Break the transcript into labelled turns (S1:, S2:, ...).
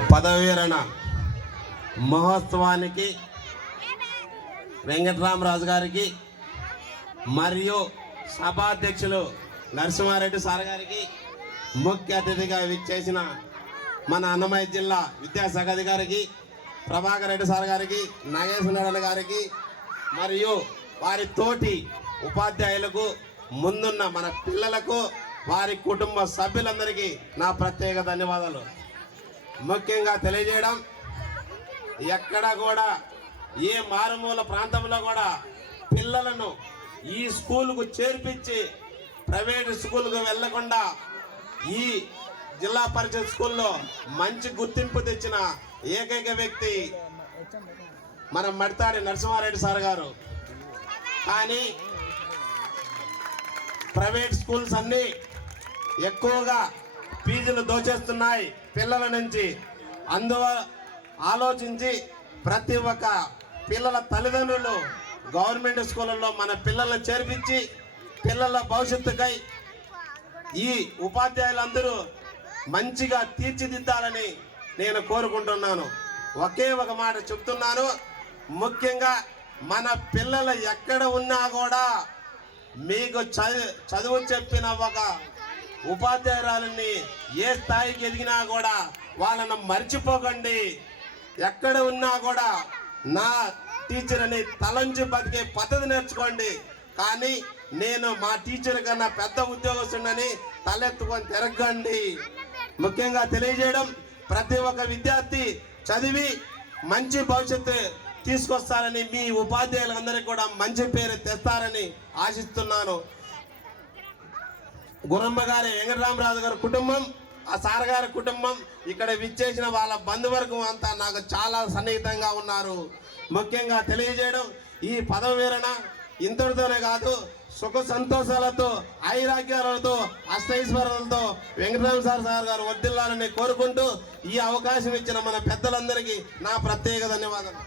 S1: పదవీరణ మహోత్సవానికి వెంకటరామరాజు గారికి మరియు సభాధ్యక్షులు నరసింహారెడ్డి సార్ గారికి ముఖ్య అతిథిగా విచ్చేసిన మన అన్నమయ్య జిల్లా విద్యాశాఖ అధికారికి ప్రభాకర్ రెడ్డి సార్ గారికి నాగేశ్వర గారికి మరియు వారి తోటి ఉపాధ్యాయులకు ముందున్న మన పిల్లలకు వారి కుటుంబ సభ్యులందరికీ నా ప్రత్యేక ధన్యవాదాలు. ముఖ్యంగా తెలియజేయడం ఎక్కడ కూడా ఏ మారుమూల ప్రాంతంలో కూడా పిల్లలను ఈ స్కూలుకు చేర్పించి ప్రైవేట్ స్కూల్కు వెళ్ళకుండా ఈ జిల్లా పరిషత్ స్కూల్లో మంచి గుర్తింపు తెచ్చిన ఏకైక వ్యక్తి మన మడితాడి నరసింహారెడ్డి సార్ గారు. కానీ ప్రైవేట్ స్కూల్స్ అన్నీ ఎక్కువగా ఫీజులు దోచేస్తున్నాయి పిల్లల నుంచి. అందువ ఆలోచించి ప్రతి ఒక్క పిల్లల తల్లిదండ్రులు గవర్నమెంట్ స్కూళ్ళల్లో మన పిల్లలను చేర్పించి పిల్లల భవిష్యత్తుకై ఈ ఉపాధ్యాయులందరూ మంచిగా తీర్చిదిద్దాలని నేను కోరుకుంటున్నాను. ఒకే ఒక మాట చెప్తున్నాను. ముఖ్యంగా మన పిల్లలు ఎక్కడ ఉన్నా కూడా మీకు చదువు చదువు చెప్పిన ఒక ఉపాధ్యాయురాలని ఏ స్థాయికి ఎదిగినా కూడా వాళ్ళను మర్చిపోకండి. ఎక్కడ ఉన్నా కూడా నా టీచర్ అని తలంచి బతికే పద్ధతి నేర్చుకోండి. కానీ నేను మా టీచర్ కన్నా పెద్ద ఉద్యోగస్తుండని తలెత్తుకొని తిరగండి. ముఖ్యంగా తెలియజేయడం ప్రతి ఒక్క విద్యార్థి చదివి మంచి భవిష్యత్తు తీసుకొస్తారని మీ ఉపాధ్యాయులందరికీ కూడా మంచి పేరు తెస్తారని ఆశిస్తున్నాను. గురమ్మ గారి వెంకటరామరాజు గారి కుటుంబం ఆ సార్ గారి కుటుంబం ఇక్కడ విచ్చేసిన వాళ్ళ బంధువర్గం అంతా నాకు చాలా సన్నిహితంగా ఉన్నారు. ముఖ్యంగా తెలియజేయడం ఈ పదవి ఇంతటితోనే కాదు సుఖ సంతోషాలతో ఐరాగ్యాలతో అష్టైశ్వర్యాలతో వెంకటరామ సార్ సార్ గారు వర్దిల్లాలని కోరుకుంటూ ఈ అవకాశం ఇచ్చిన మన పెద్దలందరికీ నా ప్రత్యేక ధన్యవాదాలు.